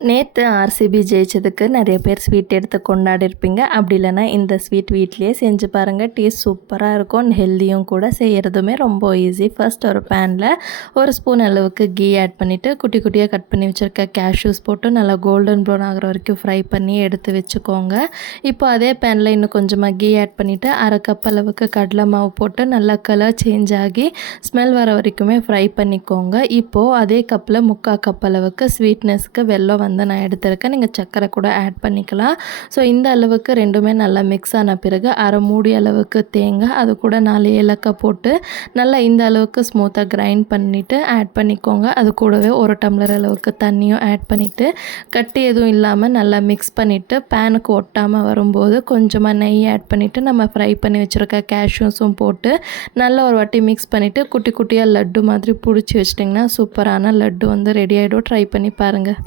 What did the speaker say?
நேத்து ஆர்சிபி ஜெயிச்சதுக்கு நெறைய பேர் ஸ்வீட் எடுத்து கொண்டாடியிருப்பீங்க. அப்படி இல்லைனா இந்த ஸ்வீட் வீட்லேயே செஞ்சு பாருங்கள். டேஸ்ட் சூப்பராக இருக்கும். ஹெல்த்தியும் கூட. செய்கிறதுமே ரொம்ப ஈஸி. ஃபர்ஸ்ட் ஒரு பேனில் ஒரு ஸ்பூன் அளவுக்கு கீ ஆட் பண்ணிவிட்டு குட்டி குட்டியாக கட் பண்ணி வச்சுருக்க கேஷ்யூஸ் போட்டு நல்லா கோல்டன் ப்ரௌன் ஆகிற வரைக்கும் ஃப்ரை பண்ணி எடுத்து வச்சுக்கோங்க. இப்போ அதே பேனில் இன்னும் கொஞ்சமாக கீ ஆட் பண்ணிவிட்டு அரை கப் அளவுக்கு கடலை மாவு போட்டு நல்லா கலர் சேஞ்ச் ஆகி ஸ்மெல் வர வரைக்குமே ஃப்ரை பண்ணிக்கோங்க. இப்போது அதே கப்பில் 3/4 கப் அளவுக்கு ஸ்வீட்னஸ்க்கு வெல்லம் நான் எடுத்திருக்கேன். நீங்கள் சர்க்கரை கூட ஆட் பண்ணிக்கலாம். ஸோ இந்த அளவுக்கு ரெண்டுமே நல்லா மிக்ஸ் ஆன பிறகு அரை மூடி அளவுக்கு தேங்காய், அது கூட 4 ஏலக்காய் போட்டு நல்லா இந்த அளவுக்கு ஸ்மூத்தாக கிரைண்ட் பண்ணிவிட்டு ஆட் பண்ணிக்கோங்க. அது கூடவே ஒரு டம்ளர் அளவுக்கு தண்ணியும் ஆட் பண்ணிவிட்டு கட்டி எதுவும் இல்லாமல் நல்லா மிக்ஸ் பண்ணிவிட்டு பேனுக்கு ஒட்டாமல் வரும்போது கொஞ்சமாக நெய் ஆட் பண்ணிவிட்டு நம்ம ஃப்ரை பண்ணி வச்சுருக்க கேஷ்யூஸும் போட்டு நல்லா ஒரு வாட்டி மிக்ஸ் பண்ணிவிட்டு குட்டி குட்டியாக லட்டு மாதிரி பிடிச்சி வச்சிட்டிங்கன்னா சூப்பரான லட்டு ரெடி ஆகிடும். ட்ரை பண்ணி பாருங்கள்.